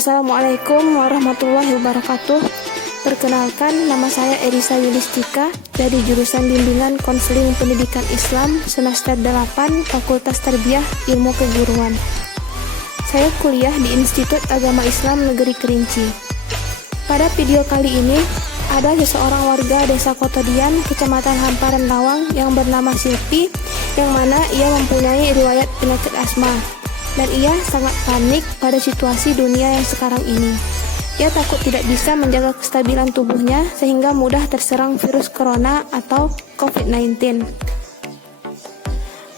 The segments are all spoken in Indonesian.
Assalamualaikum warahmatullahi wabarakatuh. Perkenalkan, nama saya Erisa Yulistika dari jurusan Bimbingan Konseling Pendidikan Islam semester 8 Fakultas Tarbiyah Ilmu Keguruan. Saya kuliah di Institut Agama Islam Negeri Kerinci. Pada video kali ini, ada seseorang warga Desa Kotodian, Kecamatan Hamparan Lawang yang bernama Silpi, yang mana ia mempunyai riwayat penyakit asma. Dan ia sangat panik pada situasi dunia yang sekarang ini. Ia takut tidak bisa menjaga kestabilan tubuhnya sehingga mudah terserang virus corona atau COVID-19.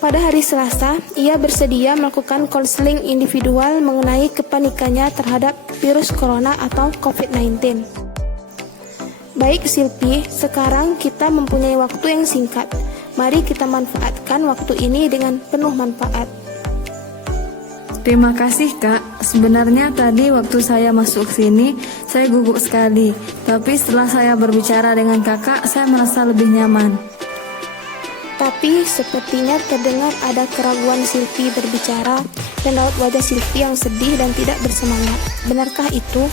Pada hari Selasa, ia bersedia melakukan konseling individual mengenai kepanikannya terhadap virus corona atau COVID-19. Baik Silpi, sekarang kita mempunyai waktu yang singkat. Mari kita manfaatkan waktu ini dengan penuh manfaat. Terima kasih Kak, sebenarnya tadi waktu saya masuk sini, saya gugup sekali. Tapi setelah saya berbicara dengan kakak, saya merasa lebih nyaman. Tapi sepertinya terdengar ada keraguan Silpi berbicara dan raut wajah Silpi yang sedih dan tidak bersemangat. Benarkah itu?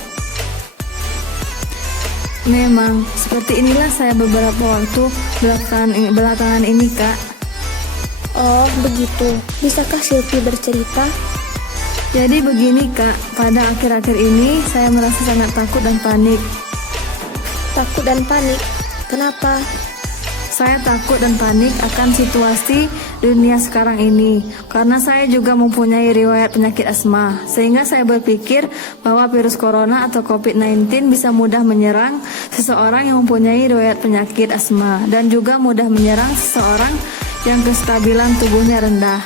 Memang, seperti inilah saya beberapa waktu belakangan ini Kak. Oh, begitu. Bisakah Silpi bercerita? Jadi begini Kak, pada akhir-akhir ini saya merasa sangat takut dan panik. Takut dan panik? Kenapa? Saya takut dan panik akan situasi dunia sekarang ini, karena saya juga mempunyai riwayat penyakit asma, sehingga saya berpikir bahwa virus corona atau COVID-19 bisa mudah menyerang seseorang yang mempunyai riwayat penyakit asma, dan juga mudah menyerang seseorang yang kestabilan tubuhnya rendah.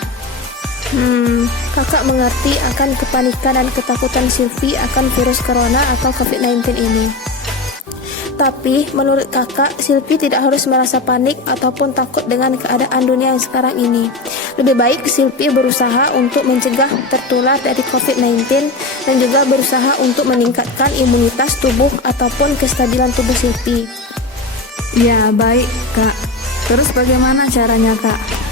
Kakak mengerti akan kepanikan dan ketakutan Silvi akan virus corona atau COVID-19 ini. Tapi, menurut kakak, Silvi tidak harus merasa panik ataupun takut dengan keadaan dunia yang sekarang ini. Lebih baik Silvi berusaha untuk mencegah tertular dari COVID-19 dan juga berusaha untuk meningkatkan imunitas tubuh ataupun kestabilan tubuh Silvi. Ya, baik Kak. Terus bagaimana caranya Kak?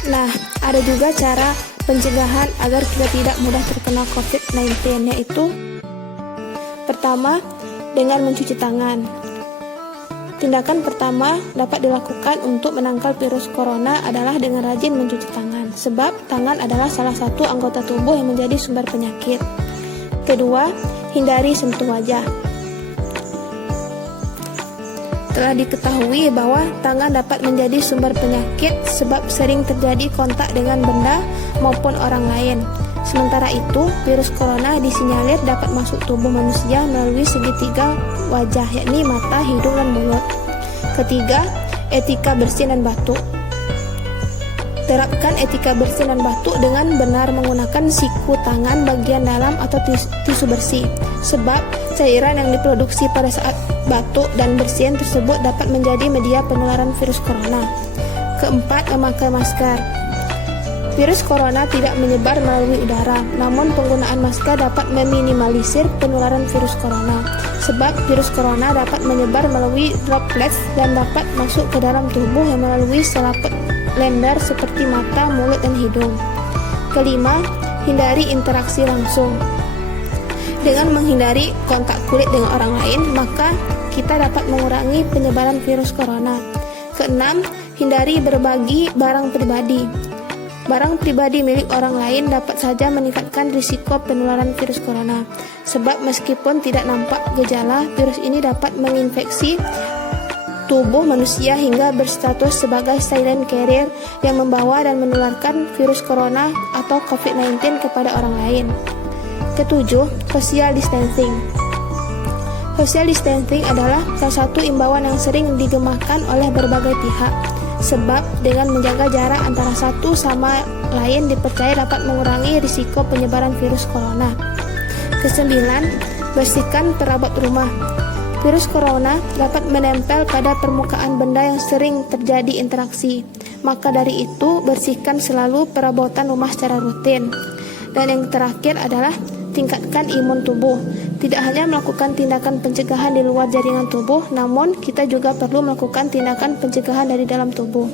Nah, ada juga cara pencegahan agar kita tidak mudah terkena COVID-19, yaitu pertama, dengan mencuci tangan. Tindakan pertama dapat dilakukan untuk menangkal virus corona adalah dengan rajin mencuci tangan, sebab tangan adalah salah satu anggota tubuh yang menjadi sumber penyakit. Kedua, hindari sentuh wajah. Telah diketahui bahwa tangan dapat menjadi sumber penyakit sebab sering terjadi kontak dengan benda maupun orang lain. Sementara itu, virus corona disinyalir dapat masuk tubuh manusia melalui segitiga wajah, yakni mata, hidung, dan mulut. Ketiga, etika bersin dan batuk. Terapkan etika bersin dan batuk dengan benar menggunakan siku tangan bagian dalam atau tisu bersih, sebab cairan yang diproduksi pada saat batuk dan bersin tersebut dapat menjadi media penularan virus corona. Keempat, memakai masker. Virus corona tidak menyebar melalui udara, namun penggunaan masker dapat meminimalisir penularan virus corona, sebab virus corona dapat menyebar melalui droplets dan dapat masuk ke dalam tubuh yang melalui selaput lender seperti mata, mulut, dan hidung. Kelima, hindari interaksi langsung. Dengan menghindari kontak kulit dengan orang lain, maka kita dapat mengurangi penyebaran virus corona. Keenam, hindari berbagi barang pribadi. Barang pribadi milik orang lain dapat saja meningkatkan risiko penularan virus corona, sebab meskipun tidak nampak gejala, virus ini dapat menginfeksi tubuh manusia hingga berstatus sebagai silent carrier yang membawa dan menularkan virus corona atau COVID-19 kepada orang lain. Ketujuh, social distancing. Social distancing adalah salah satu imbauan yang sering digemahkan oleh berbagai pihak, sebab dengan menjaga jarak antara satu sama lain dipercaya dapat mengurangi risiko penyebaran virus corona. Kesembilan, bersihkan perabot rumah. Virus corona dapat menempel pada permukaan benda yang sering terjadi interaksi. Maka dari itu, bersihkan selalu perabotan rumah secara rutin. Dan yang terakhir adalah tingkatkan imun tubuh. Tidak hanya melakukan tindakan pencegahan di luar jaringan tubuh, namun kita juga perlu melakukan tindakan pencegahan dari dalam tubuh.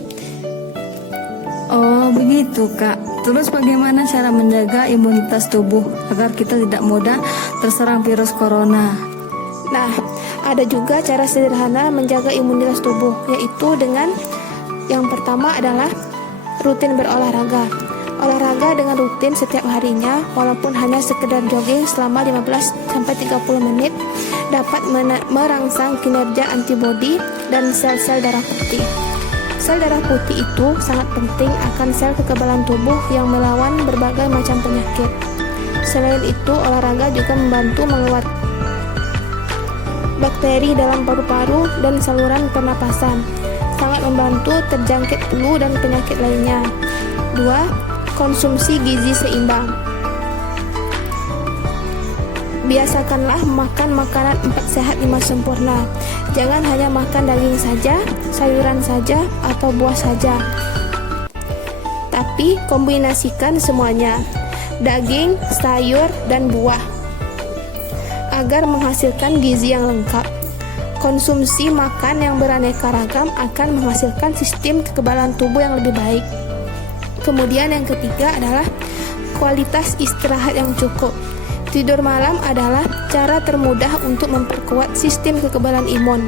Oh, begitu, Kak. Terus bagaimana cara menjaga imunitas tubuh agar kita tidak mudah terserang virus corona? Nah, ada juga cara sederhana menjaga imunitas tubuh, yaitu dengan yang pertama adalah rutin berolahraga. Olahraga dengan rutin setiap harinya, walaupun hanya sekedar jogging selama 15-30 menit, dapat merangsang kinerja antibodi dan sel-sel darah putih. Sel darah putih itu sangat penting akan sel kekebalan tubuh yang melawan berbagai macam penyakit. Selain itu, olahraga juga membantu mengeluarkan bakteri dalam paru-paru dan saluran pernapasan, sangat membantu terjangkit flu dan penyakit lainnya. 2. Konsumsi gizi seimbang. Biasakanlah makan makanan 4 sehat 5 sempurna. Jangan hanya makan daging saja, sayuran saja, atau buah saja. Tapi kombinasikan semuanya, daging, sayur, dan buah, agar menghasilkan gizi yang lengkap. Konsumsi makan yang beraneka ragam akan menghasilkan sistem kekebalan tubuh yang lebih baik. Kemudian yang ketiga adalah kualitas istirahat yang cukup. Tidur malam adalah cara termudah untuk memperkuat sistem kekebalan imun.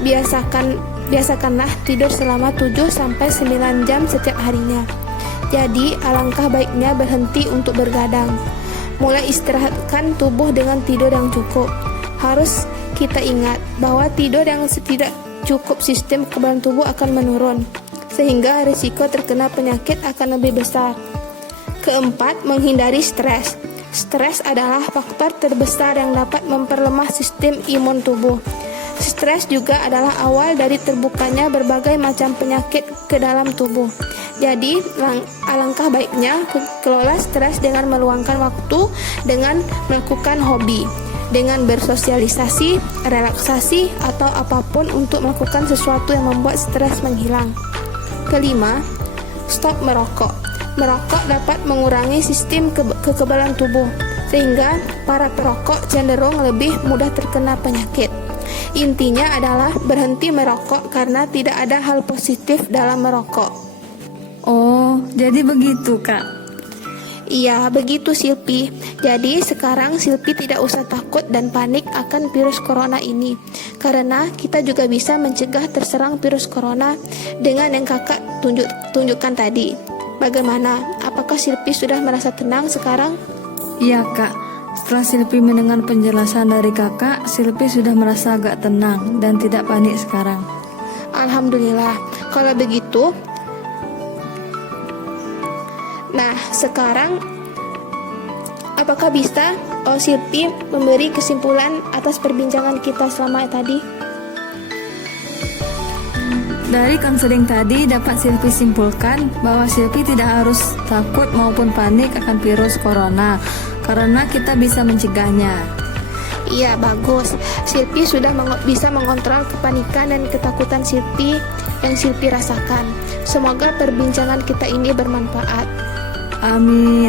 Biasakanlah tidur selama 7-9 jam setiap harinya. Jadi, alangkah baiknya berhenti untuk bergadang. Mulai istirahatkan tubuh dengan tidur yang cukup. Harus kita ingat bahwa tidur yang tidak cukup, sistem kekebalan tubuh akan menurun, sehingga risiko terkena penyakit akan lebih besar. Keempat, menghindari stres. Stres adalah faktor terbesar yang dapat memperlemah sistem imun tubuh. Stres juga adalah awal dari terbukanya berbagai macam penyakit ke dalam tubuh. Jadi, alangkah baiknya kelola stres dengan meluangkan waktu dengan melakukan hobi, dengan bersosialisasi, relaksasi, atau apapun untuk melakukan sesuatu yang membuat stres menghilang. Kelima, stop merokok. Merokok dapat mengurangi sistem kekebalan tubuh, sehingga para perokok cenderung lebih mudah terkena penyakit. Intinya adalah berhenti merokok karena tidak ada hal positif dalam merokok. Oh, jadi begitu, Kak. Iya, begitu Silpi. Jadi sekarang Silpi tidak usah takut dan panik akan virus corona ini, karena kita juga bisa mencegah terserang virus corona dengan yang kakak tunjukkan tadi. Bagaimana? Apakah Silpi sudah merasa tenang sekarang? Iya, Kak. Setelah Silpi mendengar penjelasan dari kakak, Silpi sudah merasa agak tenang dan tidak panik sekarang. Alhamdulillah. Kalau begitu, nah sekarang apakah bisa Silpi memberi kesimpulan atas perbincangan kita selama tadi? Dari konseling tadi dapat Silpi simpulkan bahwa Silpi tidak harus takut maupun panik akan virus corona, karena kita bisa mencegahnya. Iya, bagus. Silpi sudah bisa mengontrol kepanikan dan ketakutan Silpi yang Silpi rasakan. Semoga perbincangan kita ini bermanfaat. Amin.